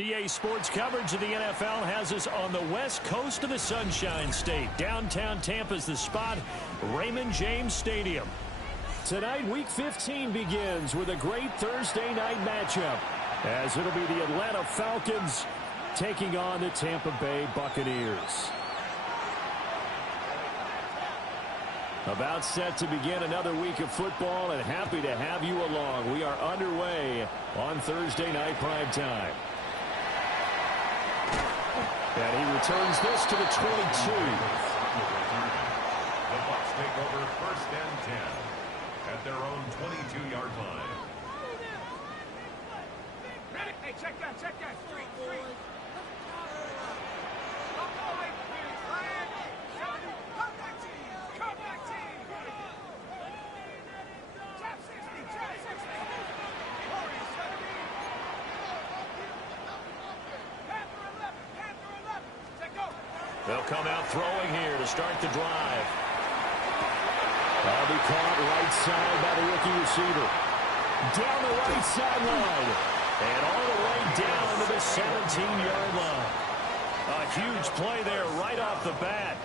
USDA Sports coverage of the NFL has us on the west coast of the Sunshine State. Downtown Tampa's the spot, Raymond James Stadium. Tonight, Week 15 begins with a great Thursday night matchup, as it'll be the Atlanta Falcons taking on the Tampa Bay Buccaneers. About set to begin another week of football, and happy to have you along. We are underway on Thursday night primetime. And he returns this to the 22. The Bucs take over first and 10 at their own 22-yard line. Ready? Hey, check that. Street. They'll come out throwing here to start the drive. That'll be caught right side by the rookie receiver. Down the right sideline. And all the way down to the 17-yard line. A huge play there right off the bat.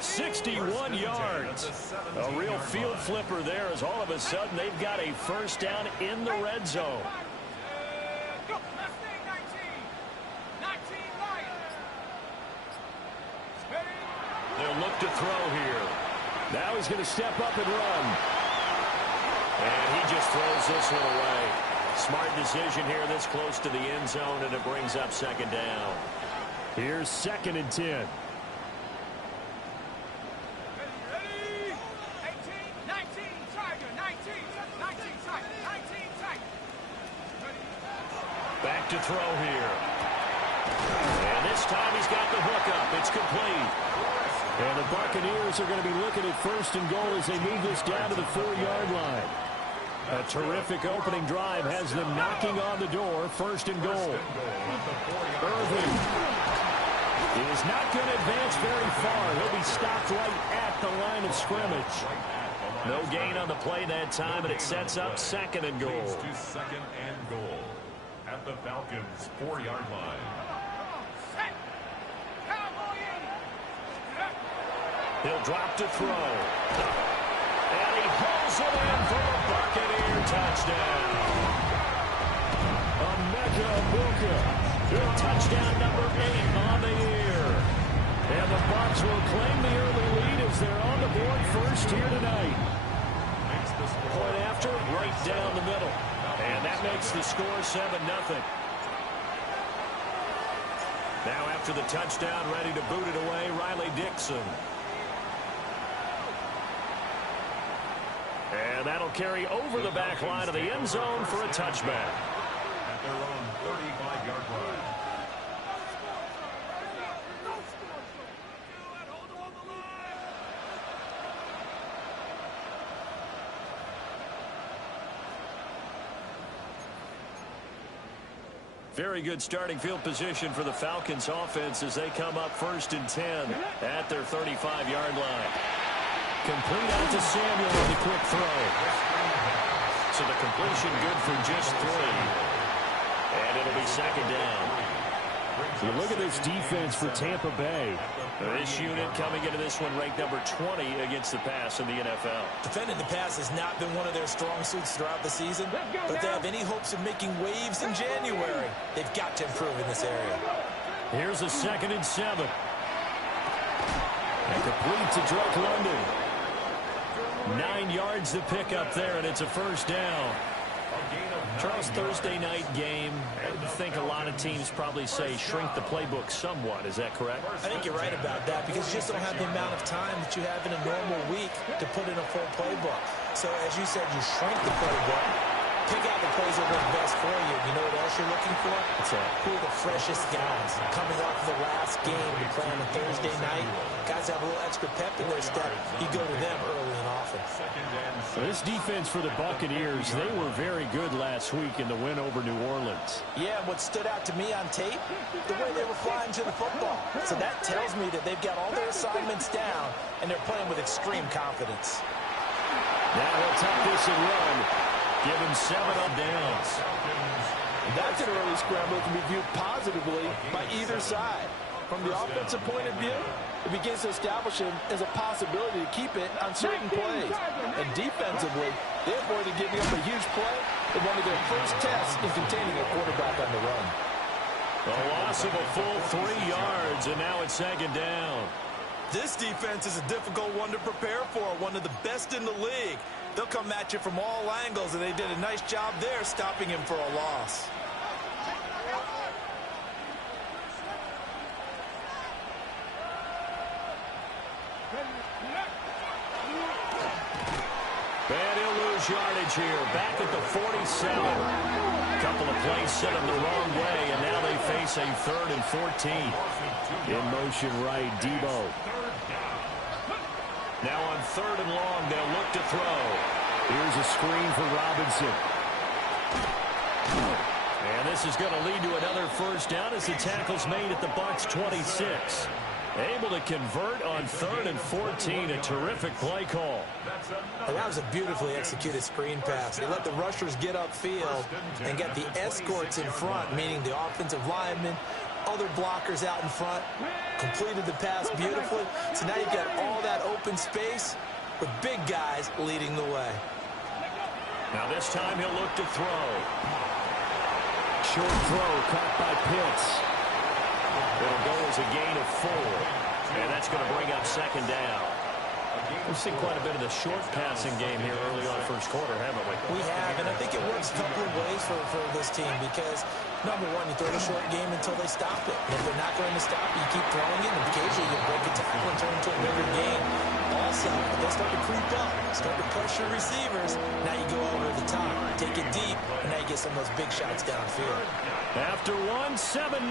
61 yards. A real field flipper there, as all of a sudden they've got a first down in the red zone. They'll look to throw here. Now he's going to step up and run. And he just throws this one away. Smart decision here this close to the end zone, and it brings up second down. Here's 2nd and 10. Ready? 18, 19, Tiger, 19 tight. Back to throw here. And this time he's got the hook up. It's complete. And the Buccaneers are going to be looking at 1st and goal as they move this down to the 4-yard line. A terrific opening drive has them knocking on the door. 1st and goal. Irving is not going to advance very far. He'll be stopped right at the line of scrimmage. No gain on the play that time, and it sets up 2nd and goal. Leads to 2nd and goal at the Falcons' 4-yard line. He'll drop to throw. And he hauls it in for a Buccaneer touchdown. Emeka Egbuka, touchdown number 8 on the year. And the Bucs will claim the early lead as they're on the board first here tonight. Point after, right down the middle. And that makes the score 7-0. Now after the touchdown, ready to boot it away, Riley Dixon. And that'll carry over the back line of the end zone for a touchback. At their own 35-yard line. Very good starting field position for the Falcons offense as they come up 1st and 10 at their 35-yard line. Complete out to Samuel on the quick throw. So the completion good for just 3. And it'll be 2nd down. You look at this defense for Tampa Bay. This unit coming into this one ranked number 20 against the pass in the NFL. Defending the pass has not been one of their strong suits throughout the season, but if they have any hopes of making waves in January, they've got to improve in this area. Here's a 2nd and 7. And complete to Drake London. 9 yards to pick up there, and it's a first down. Charles, Thursday night game, I think a lot of teams probably say shrink the playbook somewhat. Is that correct? I think you're right about that because you just don't have the amount of time that you have in a normal week to put in a full playbook. So, as you said, you shrink the playbook, pick out the plays that work best for you. You know what else you're looking for? What's that? Who are the freshest guys coming off the last game to play on a Thursday night? Guys have a little extra pep in their step. You go to them early and often. This defense for the Buccaneers, they were very good last week in the win over New Orleans. Yeah, what stood out to me on tape, the way they were flying to the football. So that tells me that they've got all their assignments down, and they're playing with extreme confidence. Now he'll take this and run. Give him 7 up downs. That's an early scramble that can be viewed positively by either side. From the offensive point of view, it begins to establish him as a possibility to keep it on certain plays. And defensively, they avoided giving up a huge play in one of their first tests in containing a quarterback on the run. A loss of a full 3 yards, and now it's second down. This defense is a difficult one to prepare for, one of the best in the league. They'll come at you from all angles, and they did a nice job there stopping him for a loss. And he'll lose yardage here, back at the 47. Couple of plays set him the wrong way, and now they face a 3rd and 14. In motion right, Debo. Now on 3rd and long, they'll look to throw. Here's a screen for Robinson. And this is going to lead to another first down as the tackle's made at the Bucs 26. Able to convert on 3rd and 14. A terrific play call. That was a beautifully executed screen pass. They let the rushers get upfield and get the escorts in front, meaning the offensive linemen, other blockers out in front, completed the pass beautifully. So now you've got all that open space with big guys leading the way. Now this time he'll look to throw. Short throw caught by Pitts. It'll go as a gain of 4. And that's going to bring up second down. We've seen quite a bit of the short passing game here early on first quarter, haven't we? We have, and I think it works a couple of ways for this team because, number one, you throw the short game until they stop it. And if they're not going to stop it, you keep throwing it, and occasionally you break a tackle and turn it into a bigger game. Also, if they start to creep up, start to pressure receivers, now you go over the top, take it deep, and now you get some of those big shots downfield. After 7-0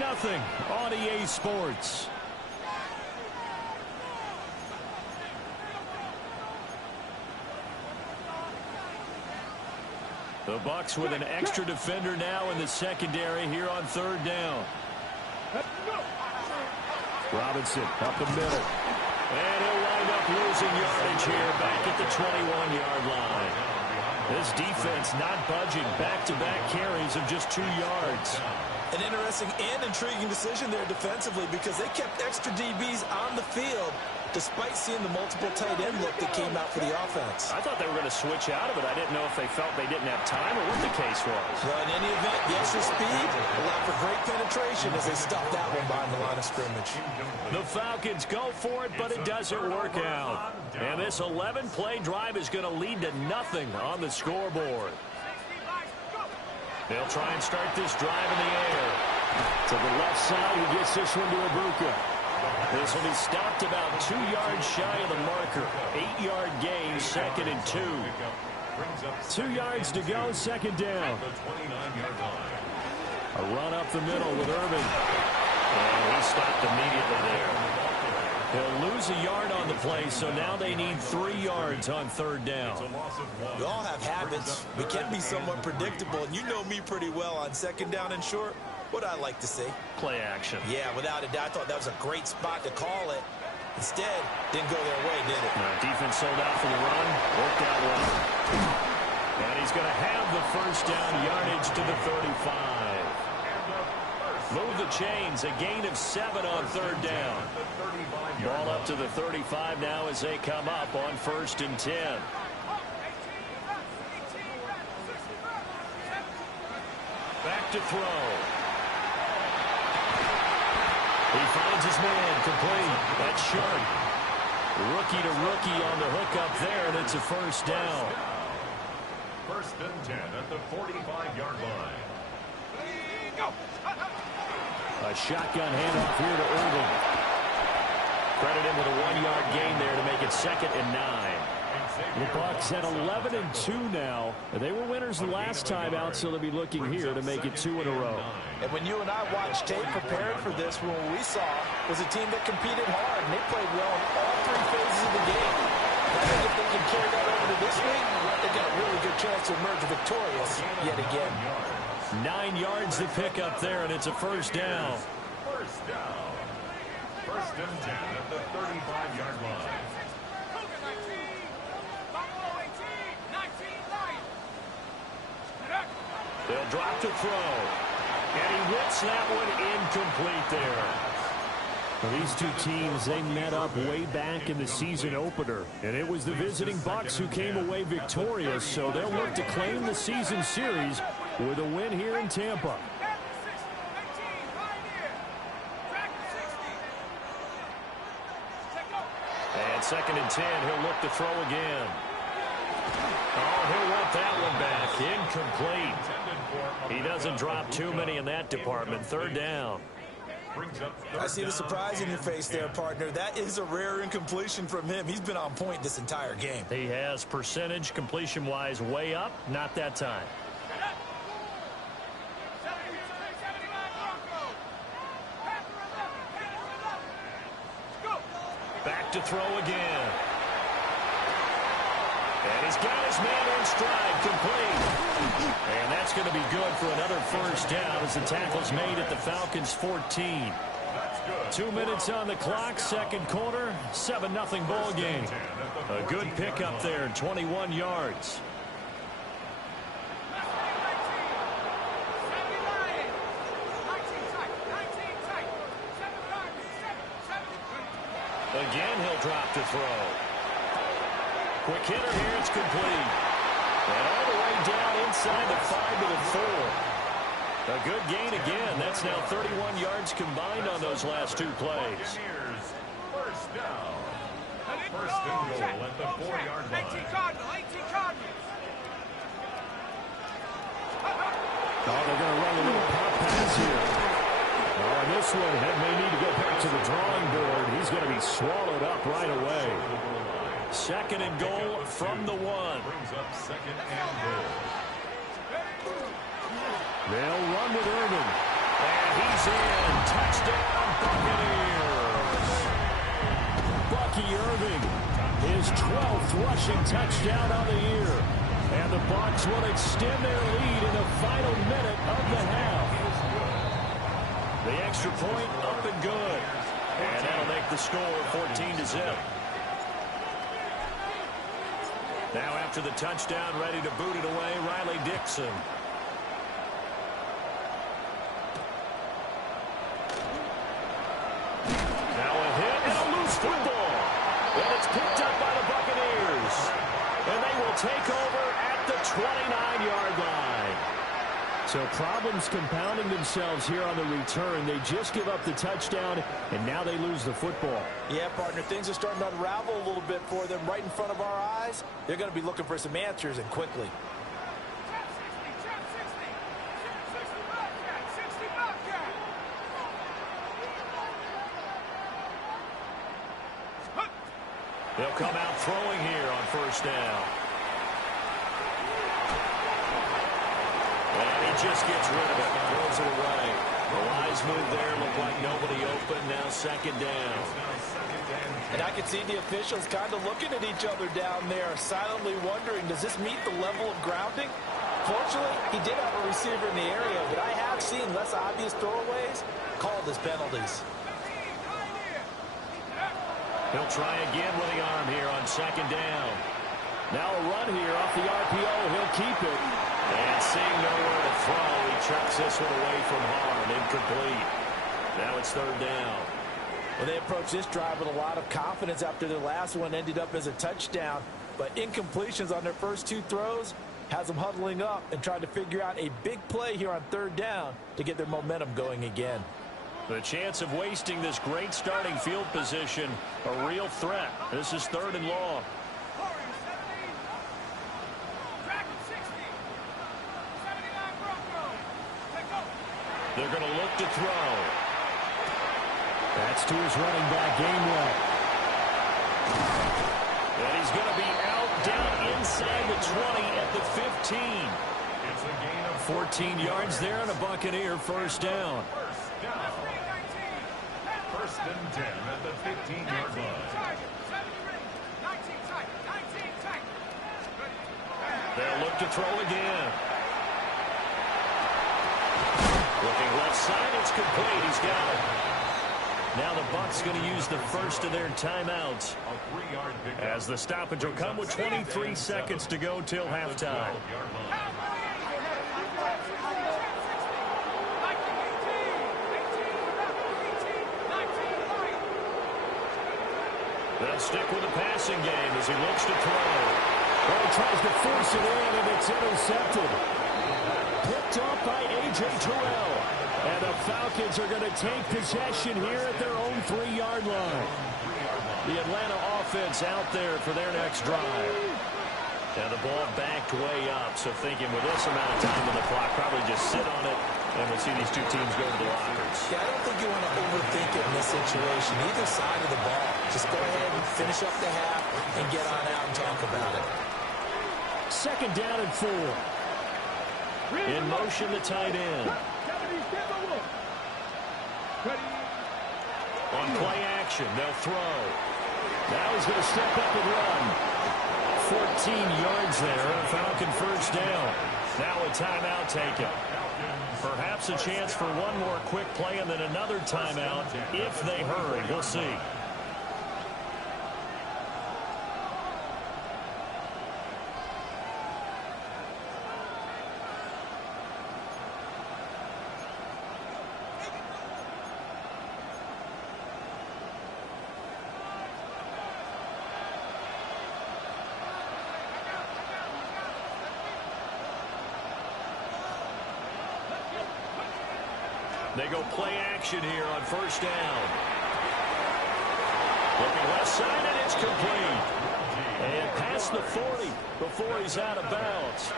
on EA Sports. The Bucs with an extra defender now in the secondary here on 3rd down. Robinson up the middle. And he'll wind up losing yardage here back at the 21-yard line. This defense not budging. Back-to-back carries of just 2 yards. An interesting and intriguing decision there defensively because they kept extra DBs on the field despite seeing the multiple tight end look that came out for the offense. I thought they were going to switch out of it. I didn't know if they felt they didn't have time or what the case was. Well, in any event, the extra speed allowed for great penetration as they stopped that one behind the line of scrimmage. The Falcons go for it, but it doesn't work out. And this 11-play drive is going to lead to nothing on the scoreboard. They'll try and start this drive in the air. To the left side, he gets this one to Ibuka. This will be stopped about 2 yards shy of the marker. 8-yard gain, 2nd and 2. 2 yards to go, second down. A run up the middle with Irvin. And he stopped immediately there. He'll lose a yard on the play, so now they need 3 yards on 3rd down. We all have habits. We can be somewhat predictable, and you know me pretty well on 2nd down and short. What I like to see. Play action. Yeah, without a doubt, I thought that was a great spot to call it. Instead, didn't go their way, did it? No, defense sold out for the run. Worked out well. And he's going to have the first down yardage to the 35. Move the chains. A gain of 7 on 3rd down. Ball up to the 35 now as they come up on 1st and 10. Back to throw. He finds his man, complete. That's Sharp. Rookie to rookie on the hook up there, and it's a first down. 1st and 10 at the 45-yard line. A shotgun handoff here to Irvin. Credit him with a 1-yard gain there to make it 2nd and 9. The Bucs at 11-2 now. They were winners the last time out, so they'll be looking here to make it 2 in a row. And when you and I watched tape preparing for this, what we saw was a team that competed hard, and they played well in all 3 phases of the game. I think if they can carry that over to this week, they've got a really good chance to emerge victorious yet again. 9 yards to pick up there, and it's a first down. First down. 1st and 10 at the 35-yard line. They'll drop to throw. And he whips that one incomplete there. Well, these two teams, they met up way back in the season opener. And it was the visiting Bucs who came away victorious, so they'll look to claim the season series with a win here in Tampa. And 2nd and 10, he'll look to throw again. Oh, he'll want that one back. Incomplete. He doesn't drop too many in that department. 3rd down. I see the surprise in your face there, partner. That is a rare incompletion from him. He's been on point this entire game. He has percentage completion-wise way up. Not that time. Back to throw again. And he's got his man in stride, complete. And that's going to be good for another 1st down as the tackle's made at the Falcons' 14. 2 minutes on the clock, 2nd quarter, 7-0 ball game. A good pickup there, 21 yards. Again, he'll drop to throw. Quick hitter here, it's complete. And all the way down inside the 5 to the 4. A good gain again. That's now 31 yards combined on those last 2 plays. First down. First and goal at the 4-yard line. 18 Cardinal, 18 Cardinal. Oh, they're going to run a little pop pass here. Oh, and this one may need to go back to the drawing board. He's going to be swallowed up right away. 2nd and goal from the 1. Brings up 2nd and goal. They'll run with Irvin. And he's in. Touchdown, Buccaneers. Bucky Irving, his 12th rushing touchdown on the year. And the Bucs will extend their lead in the final minute of the half. The extra point up and good. And that'll make the score 14-0. Now after the touchdown, ready to boot it away, Riley Dixon. Now a hit and a loose football. And it's picked up by the Buccaneers. And they will take over at the 29-yard line. So problems compounding themselves here on the return. They just give up the touchdown, and now they lose the football. Yeah, partner, things are starting to unravel a little bit for them right in front of our eyes. They're going to be looking for some answers, and quickly. They'll come out throwing here on 1st down. And he just gets rid of it and throws it away. The wise move there, looked like nobody open. Now 2nd down. And I can see the officials kind of looking at each other down there, silently wondering, does this meet the level of grounding? Fortunately, he did have a receiver in the area, but I have seen less obvious throwaways called as penalties. He'll try again with the arm here on 2nd down. Now a run here off the RPO. He'll keep it. And seeing nowhere to throw, he chucks this one away from harm. Incomplete. Now it's 3rd down. Well, they approached this drive with a lot of confidence after their last one ended up as a touchdown. But incompletions on their first 2 throws has them huddling up and trying to figure out a big play here on 3rd down to get their momentum going again. The chance of wasting this great starting field position, a real threat. This is 3rd and long. They're going to look to throw. That's to his running back, Gainwell. And he's going to be out down inside the 20 at the 15. It's a gain of 14 yards there and a Buccaneer 1st down. first down. 1st and 10 at the 15-yard line. They'll look to throw again. Looking left side, it's complete. He's got it. Now the Bucs going to use the first of their timeouts A 3-yard pickup. as the stoppage will come with 23 seconds to go till halftime. 12-yard line. They'll stick with the passing game as he looks to throw. Oh, he tries to force it in, and it's intercepted. Picked off by A.J. Terrell. And the Falcons are going to take possession here at their own 3-yard line. The Atlanta offense out there for their next drive. And the ball backed way up, so thinking with this amount of time on the clock, probably just sit on it, and we'll see these two teams go to the lockers. Yeah, I don't think you want to overthink it in this situation, either side of the ball. Just go ahead and finish up the half and get on out and talk about it. 2nd down and 4. In motion, the tight end. On play action, they'll throw. Now he's going to step up and run. 14 yards there, a Falcon first down. Now a timeout taken. Perhaps a chance for one more quick play and then another timeout if they hurry. We'll see. They go play action here on first down. Looking left side, and it's complete. And past the 40 before he's out of bounds.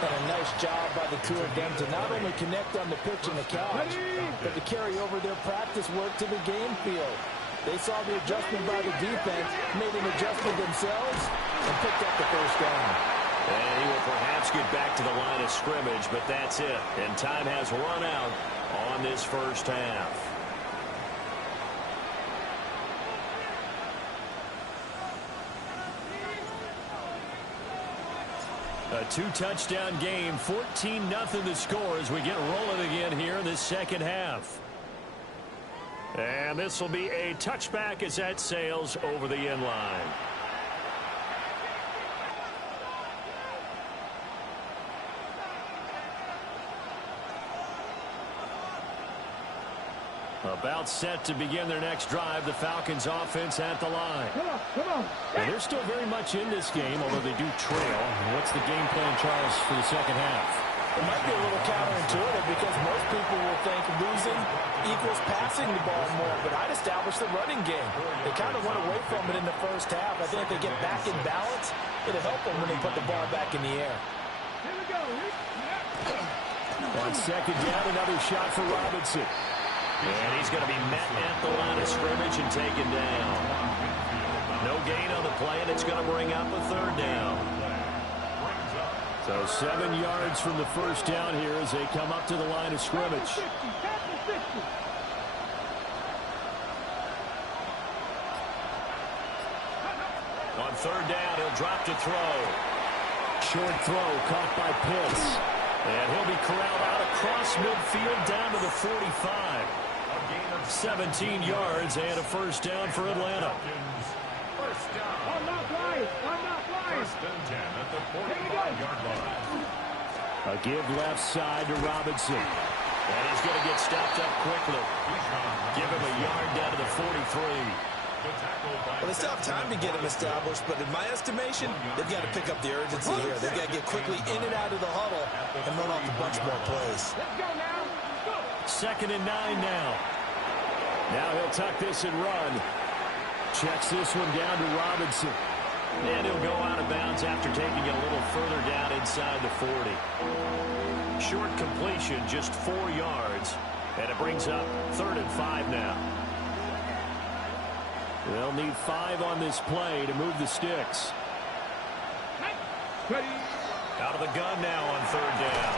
And a nice job by the two of them to not only connect on the pitch and the catch, but to carry over their practice work to the game field. They saw the adjustment by the defense, made an adjustment themselves, and picked up the first down. And he will perhaps get back to the line of scrimmage, but that's it. And time has run out on this first half. A 2-touchdown game, 14-0 the score as we get rolling again here in this second half. And this will be a touchback as that sails over the end line. About set to begin their next drive, the Falcons offense at the line. Come on. And they're still very much in this game, although they do trail. What's the game plan, Charles, for the second half? It might be a little counterintuitive because most people will think losing equals passing the ball more, but I'd establish the running game. They kind of went away from it in the first half. I think if they get back in balance, it'll help them when they put the ball back in the air. Here we go. On second down, another shot for Robinson. And he's going to be met at the line of scrimmage and taken down. No gain on the play, and it's going to bring up a 3rd down. So 7 yards from the first down here as they come up to the line of scrimmage. On 3rd down, he'll drop to throw. Short throw caught by Pitts. And he'll be corralled out across midfield down to the 45. 17 yards and a first down for Atlanta. I'm not flying. 1st and 10 at the 45-yard line. A give left side to Robinson. And he's going to get stopped up quickly. Give him a yard down to the 43. Well, they still have time to get him established, but in my estimation, they've got to pick up the urgency here. They've got to get quickly in and out of the huddle and run off a bunch more plays. Let's go now. 2nd and 9 now. Now he'll tuck this and run. Checks this one down to Robinson. And he'll go out of bounds after taking it a little further down inside the 40. Short completion, just 4 yards. And it brings up 3rd and 5 now. They'll need 5 on this play to move the sticks. Out of the gun now on 3rd down.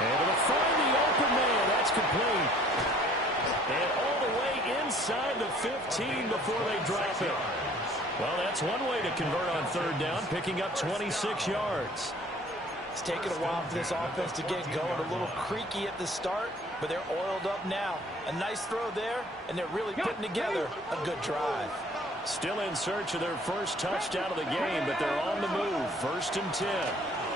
Able to find the open man. That's complete. And all the way inside the 15 before they drop it. Well, that's one way to convert on 3rd down, picking up 26 yards. It's taken a while for this offense to get going. A little creaky at the start, but they're oiled up now. A nice throw there, and they're really putting together a good drive. Still in search of their first touchdown of the game, but they're on the move. 1st and 10.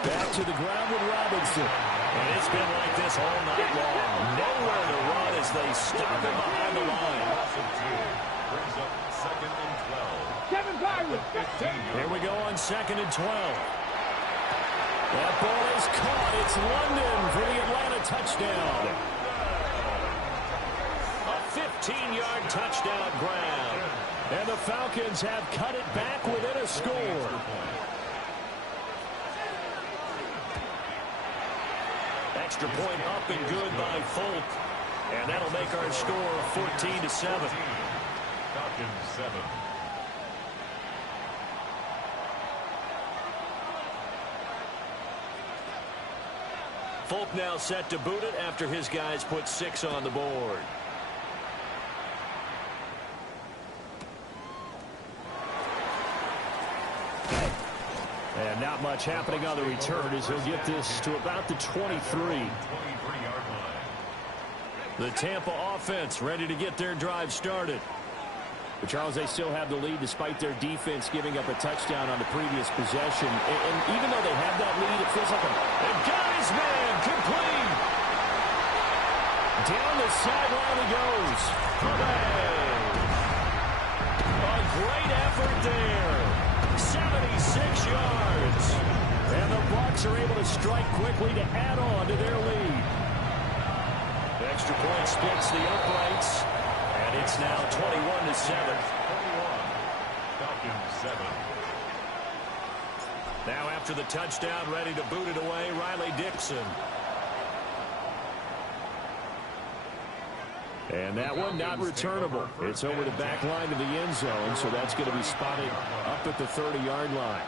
Back to the ground with Robinson. And it's been like this all night long. Nowhere to run as they stop him behind the line. Brings up 2nd on 2nd and 12. That ball is caught. It's London for the Atlanta touchdown. A 15-yard touchdown grab. And the Falcons have cut it back within a score. Extra point up and good by Folk. And that'll make our score 14-7. Falcons 7. Folk now set to boot it after his guys put 6 on the board. And not much happening on the return as he'll get this to about the 23. 23-yard line. The Tampa offense ready to get their drive started. But Charles, they still have the lead despite their defense giving up a touchdown on the previous possession. And even though they have that lead, it feels like they've got his man complete. Down the sideline he goes. Hooray! A great effort there. 76 yards. And the Bucs are able to strike quickly to add on to their lead. The extra point splits the uprights. And it's now 21-7. 21. Falcons 7. Now after the touchdown, ready to boot it away, Riley Dixon. And that one not returnable. It's over the back line of the end zone, so that's going to be spotted up at the 30-yard line.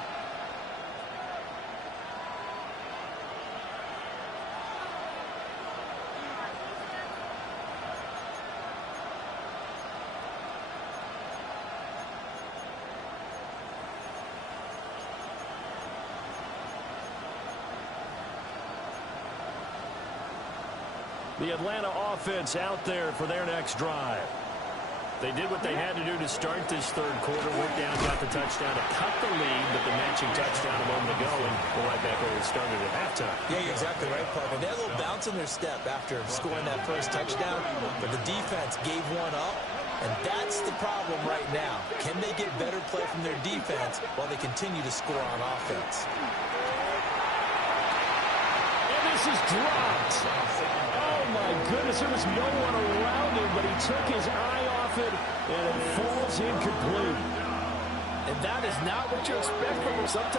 The Atlanta offense out there for their next drive. They did what they had to do to start this third quarter. Went down, got the touchdown to cut the lead, but the matching touchdown a moment ago, and we're right back where we started at halftime. Yeah, you're exactly right, Parker. They had a little bounce in their step after scoring that first touchdown, but the defense gave one up, and that's the problem right now. Can they get better play from their defense while they continue to score on offense? And this is dropped. Oh, my goodness, there was no one around him, but he took his eye off it, and it falls incomplete. And that is not what you expect from him. Sometimes